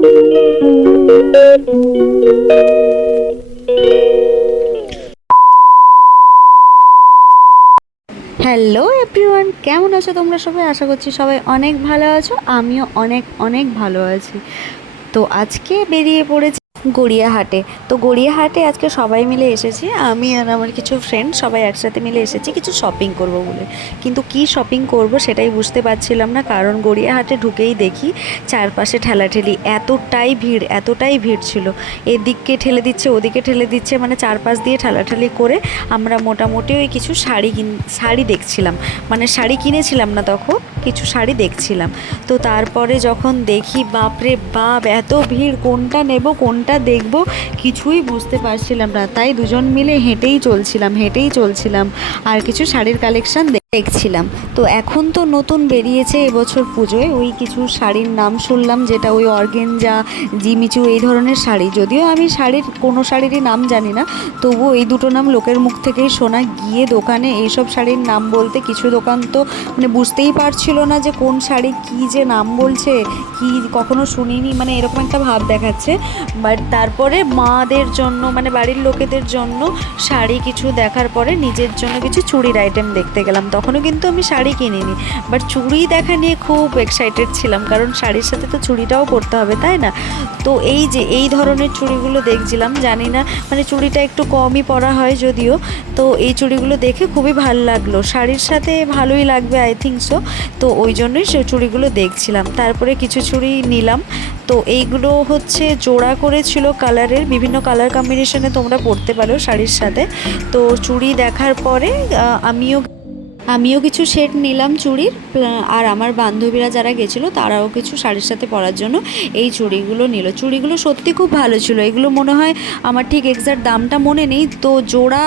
Hello everyone, কেমন আছো তোমরা সবাই? আশা করছি সবাই অনেক ভালো আছো। আমিও অনেক অনেক ভালো আছি। তো আজকে বেরিয়ে পড়েছি গড়িয়াহাটে। তো গড়িয়াহাটে আজকে সবাই মিলে এসেছি, আমি আর আমার কিছু ফ্রেন্ড সবাই একসাথে মিলে এসেছি কিছু শপিং করব বলে। কিন্তু কি শপিং করব সেটাই বুঝতে পারছিলাম না, কারণ গড়িয়াহাটে ঢুকেই দেখি চারপাশে ঠেলাঠেলি, এতটাই ভিড় ছিল। এদিকে ঠেলে দিচ্ছে, ওদিকে ঠেলে দিচ্ছে, মানে চারপাশ দিয়ে ঠেলাঠেলি করে আমরা মোটামুটি ওই কিছু শাড়ি দেখছিলাম। মানে শাড়ি কিনেছিলাম না তখন, কিছু শাড়ি দেখছিলাম। তো তারপরে যখন দেখি বাপরে বাপ, এত ভিড়, কোনটা নেব কোনটা দেখব কিছুই বুঝতে পারছিলাম না। তাই দুজন মিলে হেঁটেই চলছিলাম আর কিছু শাড়ির কালেকশন দেখছিলাম। তো এখন তো নতুন বেরিয়েছে এবছর পুজোয় ওই কিছু শাড়ির নাম শুনলাম, যেটা ওই অর্গেনজা, জিমিচু এই ধরনের শাড়ি। যদিও আমি কোনো শাড়িরই নাম জানি না, তবুও এই দুটো নাম লোকের মুখ থেকেই শোনা। গিয়ে দোকানে এইসব শাড়ির নাম বলতে কিছু দোকান তো মানে বুঝতেই পারছিল না যে কোন শাড়ি কী যে নাম বলছে, কি কখনো শুনিনি, মানে এরকম একটা ভাব দেখাচ্ছে। বাট তারপরে মাদের জন্য মানে বাড়ির লোকেদের জন্য শাড়ি কিছু দেখার পরে নিজের জন্য কিছু চুড়ির আইটেম দেখতে গেলাম। তখনও কিন্তু আমি শাড়ি কিনিনি, বাট চুড়ি দেখা নিয়ে খুব এক্সাইটেড ছিলাম, কারণ শাড়ির সাথে তো চুড়িটাও পরতে হবে, তাই না? তো এই যে এই ধরনের চুড়িগুলো দেখছিলাম, জানি না মানে চুড়িটা একটু কমই পরা হয় যদিও। তো এই চুড়িগুলো দেখে খুবই ভালো লাগলো, শাড়ির সাথে ভালোই লাগবে আই থিঙ্ক সো। তো ওই জন্যই সে চুড়িগুলো দেখছিলাম, তারপরে কিছু চুড়ি নিলাম। তো এইগুলো হচ্ছে জোড়া করেছিল কালারের, বিভিন্ন কালার কম্বিনেশনে তোমরা পরতে পারো শাড়ির সাথে। তো চুড়ি দেখার পরে আমিও কিছু সেট নিলাম চুড়ির। আর আমার বান্ধবীরা যারা গেছিলো তারাও কিছু শাড়ির সাথে পরার জন্য এই চুড়িগুলো নিল। চুড়িগুলো সত্যি খুব ভালো ছিল। এগুলো মনে হয়, আমার ঠিক এক্সাক্ট দামটা মনে নেই, তো জোড়া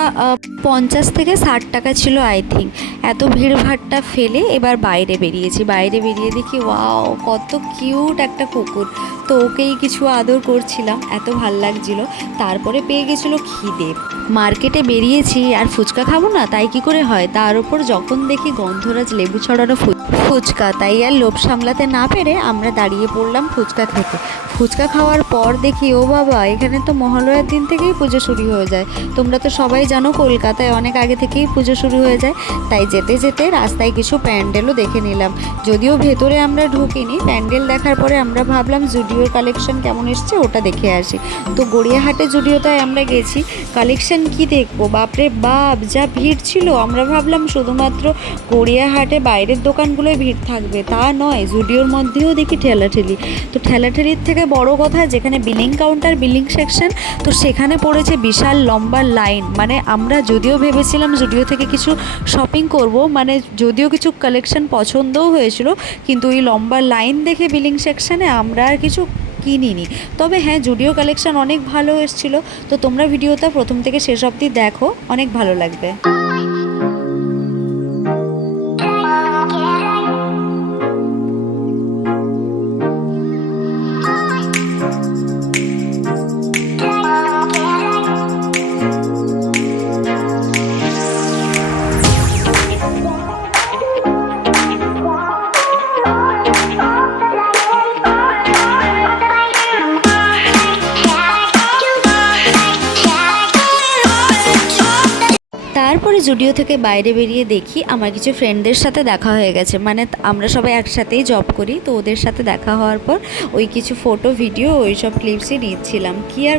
50 থেকে 60 টাকা ছিল আই থিঙ্ক। এত ভিড়ভাড়টা ফেলে এবার বাইরে বেরিয়ে দেখি ওয়াও, কত কিউট একটা কুকুর। তো ওকেই কিছু আদর করছিলাম, এত ভাল লাগছিল। তারপরে পেয়ে গেছিলো খিদে, মার্কেটে বেরিয়েছি আর ফুচকা খাবো না তাই কি করে হয়। তার উপর যখন দেখি গন্ধরাজ লেবু ছড়ানো ফুচকা, তাই আর লোভ সামলাতে না পেরে আমরা দাঁড়িয়ে পড়লাম ফুচকা খেতে। ফুচকা খাওয়ার পর দেখি ও বাবা, এখানে তো মহালয়ার দিন থেকেই পুজো শুরু হয়ে যায়। তোমরা তো সবাই জানো কলকাতায় অনেক আগে থেকেই পুজো শুরু হয়ে যায়। তাই যেতে যেতে রাস্তায় কিছু প্যান্ডেলও দেখে নিলাম, যদিও ভেতরে আমরা ঢুকিনি। প্যান্ডেল দেখার পরে আমরা ভাবলাম জুডিওর কালেকশন কেমন এসছে ওটা দেখে আসি। তো গড়িয়াহাটে জুডিওটায় আমরা গেছি, কালেকশন কি দেখবো, বাপরে বাপ যা ভিড় ছিল। আমরা ভাবলাম শুধুমাত্র গড়িয়াহাটে বাইরের দোকানগুলোয় ভিড় থাকবে, তা নয়, জুডিওর মধ্যেও দেখি ঠেলাঠেলি। তো ঠেলাঠেলির থেকে বড় কথা, যেখানে বিলিং কাউন্টার, বিলিং সেকশন, তো সেখানে পড়েছে বিশাল লম্বা লাইন। মানে আমরা যদিও ভেবেছিলাম জুডিও থেকে কিছু শপিং করব, মানে যদিও কিছু কালেকশন পছন্দও হয়েছিল, কিন্তু ওই লম্বা লাইন দেখে বিলিং সেকশনে আমরা আর কিছু কিনিনি। তবে হ্যাঁ, জুডিও কালেকশন অনেক ভালো এসেছিলো। তো তোমরা ভিডিওটা প্রথম থেকে শেষ অবধি দেখো, অনেক ভালো লাগবে। তারপরে জুডিও থেকে বাইরে বেরিয়ে দেখি আমার কিছু ফ্রেন্ডদের সাথে দেখা হয়ে গেছে। মানে আমরা সবাই একসাথেই জব করি, তো ওদের সাথে দেখা হওয়ার পর ওই কিছু ফটো ভিডিও ওইসব ক্লিপসই নিচ্ছিলাম। কি আর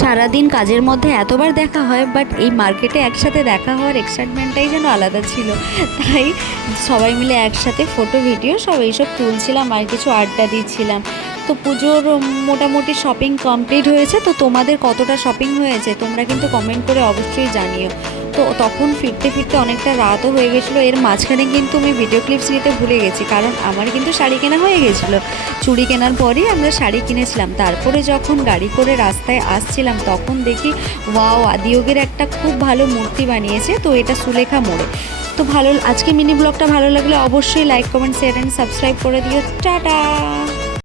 সারাদিন কাজের মধ্যে এতবার দেখা হয়, বাট এই মার্কেটে একসাথে দেখা হওয়ার এক্সাইটমেন্টটাই যেন আলাদা ছিল। তাই সবাই মিলে একসাথে ফটো ভিডিও সব এইসব তুলছিলাম আর কিছু আড্ডা দিচ্ছিলাম। তো পুজোর মোটামুটি শপিং কমপ্লিট হয়েছে। তো তোমাদের কতটা শপিং হয়েছে তোমরা কিন্তু কমেন্ট করে অবশ্যই জানিও। তো তখন ফিরতে অনেকটা রাতও হয়ে গেছিলো। এর মাঝখানে কিন্তু আমি ভিডিও ক্লিপস নিতে ভুলে গেছি, কারণ আমার কিন্তু শাড়ি কেনা হয়ে গেছিলো। চুড়ি কেনার পরেই আমরা শাড়ি কিনেছিলাম। তারপরে যখন গাড়ি করে রাস্তায় আসছিলাম তখন দেখি ওয়াও, আদিয়োগের একটা খুব ভালো মূর্তি বানিয়েছে। তো এটা সুলেখা মোড়ে। তো আজকে মিনি ব্লগটা ভালো লাগলে অবশ্যই like, comment, share and subscribe করে দিও। টাটা।